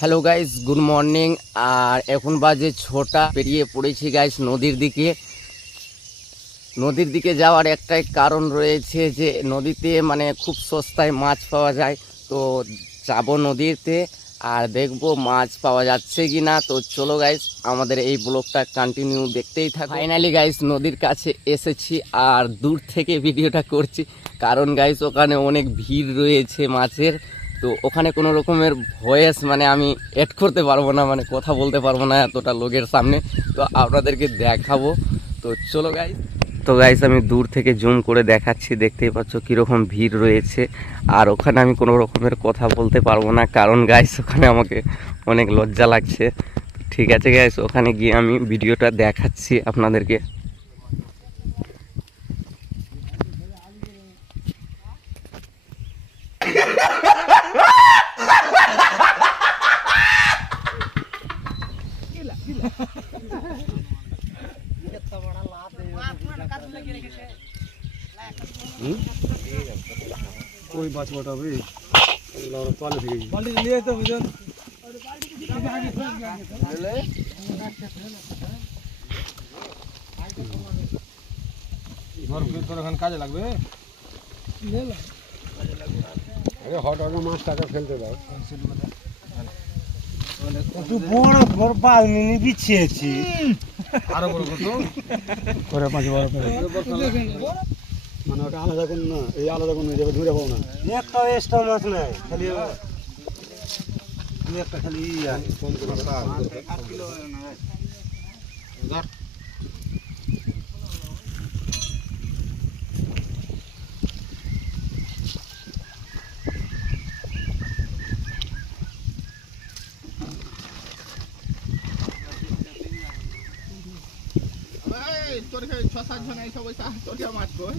Hello guys, good morning. আর এখন বাজে 6টা। বেরিয়ে পড়েছি গাইস নদীর দিকে যাওয়ার একটাই কারণ রয়েছে যে নদীতে মানে খুব সস্তায় মাছ পাওয়া যায়। তো যাব নদীতে আর দেখবো মাছ পাওয়া যাচ্ছে কি না। তো চলো গাইস, আমাদের এই ব্লগটা কন্টিনিউ দেখতেই থাকো। ফাইনালি গাইস নদীর কাছে এসেছি আর দূর থেকে ভিডিওটা করছি, কারণ গাইস ওখানে অনেক ভিড় রয়েছে মাছের। তো ওখানে কোনো রকমের ভয়েস মানে আমি এড করতে পারবো না, মানে কথা বলতে পারবো না এতটা লোকের সামনে। তো আপনাদেরকে দেখাবো। তো চলো গাইস আমি দূর থেকে জুম করে দেখাচ্ছি, দেখতেই পাচ্ছ কীরকম ভিড় রয়েছে। আর ওখানে আমি কোনো রকমের কথা বলতে পারবো না, কারণ গাইস ওখানে আমাকে অনেক লজ্জা লাগছে। ঠিক আছে গাইস, ওখানে গিয়ে আমি ভিডিওটা দেখাচ্ছি আপনাদেরকে। कोई बात बतावे पाले থেকে বালতি নিয়ে তো বুঝুন ঘর ভিতর এখন কাজে লাগবে লে লা আরে হট হট মাছ টাকা ফেলতে দাও তুই বড় বড় বাল নিয়ে বিছিয়েছি আরো বড় কত করে পাঁচ বড় মানে ওটা আলাদা কোন না, এই আলাদা কোন যাবে ধরে পাবো না। একটা এক্সট্রা মাছ নাই, খালি একটা খালি ফোন করে 8 কিলো না ধর এই তোর 6-7 জন এই সবাই তোর মাছ কই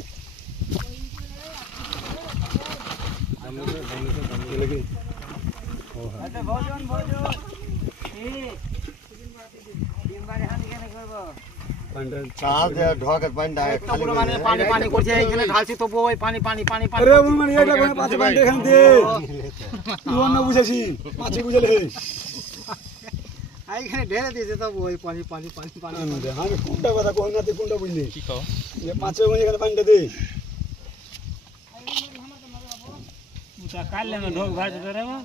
ঢেলে দিয়েছে তবু ওই পানি পানি পানি পানি আমি কোনটা কথা কই না, তুই কোনটা বুঝলি কি খাও মাছের মধ্যে এখানে পানিটা দে মুতা কাললে না ঢোক ভাজ ধরে না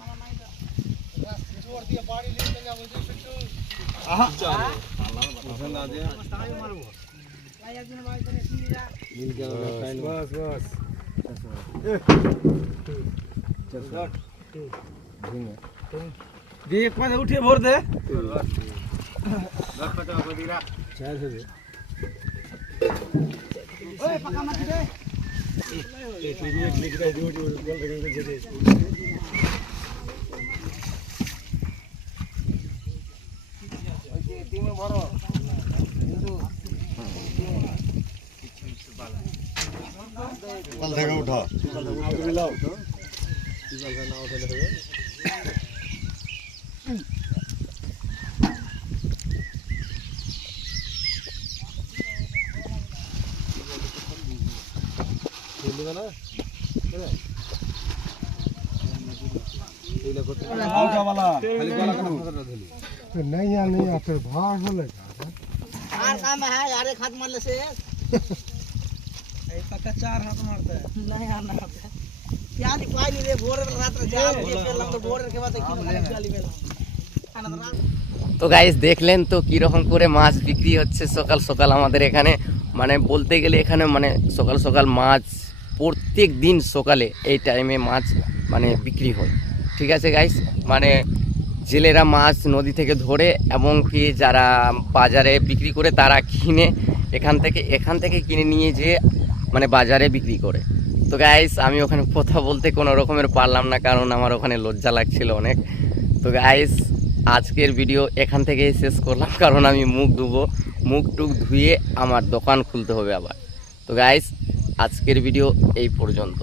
জোর দিয়ে বাড়ি নিয়ে যাব বুঝছিস। আহা আল্লাহ পছন্দ আছে তাই মারবো ভাই একদিন ভাই করে চিনি যা মিল গেল বস বস চল ধিমে দিয়ে পানি উঠিয়ে ভর দে 10 টাকা করে দিরা চার হবে ওই পাকা মাটি দে এই তুই নিয়ে ক্লিক করে দিও বল রেখে দে ওই যে টিমে বড় কিন্তু বল থেকে উঠো তুমি লাও তো জল না উঠলে হবে না नहीं यार नहीं आते भाग बोले यार काम है यार, एक हाथ मारने से पक्का 4 हाथ मारता है नहीं यार ना क्या दिखाई नहीं दे बोर रात जा के लंबे बोर के बाद की गाली में তো গাইস দেখলেন তো কীরকম করে মাছ বিক্রি হচ্ছে সকাল সকাল আমাদের এখানে। মানে বলতে গেলে এখানে মানে সকাল সকাল মাছ প্রত্যেক দিন সকালে এই টাইমে মাছ মানে বিক্রি হয়। ঠিক আছে গাইস, মানে জেলেরা মাছ নদী থেকে ধরে এবং কি যারা বাজারে বিক্রি করে তারা কিনে এখান থেকে কিনে নিয়ে যেয়ে মানে বাজারে বিক্রি করে। তো গাইস আমি ওখানে কথা বলতে কোনো রকমের পারলাম না, কারণ আমার ওখানে লজ্জা লাগছিল অনেক। তো গাইস আজকের ভিডিও এখান থেকেই শেষ করলাম, কারণ আমি মুখ টুক ধুয়ে আমার দোকান খুলতে হবে আবার। তো গাইস আজকের ভিডিও এই পর্যন্ত।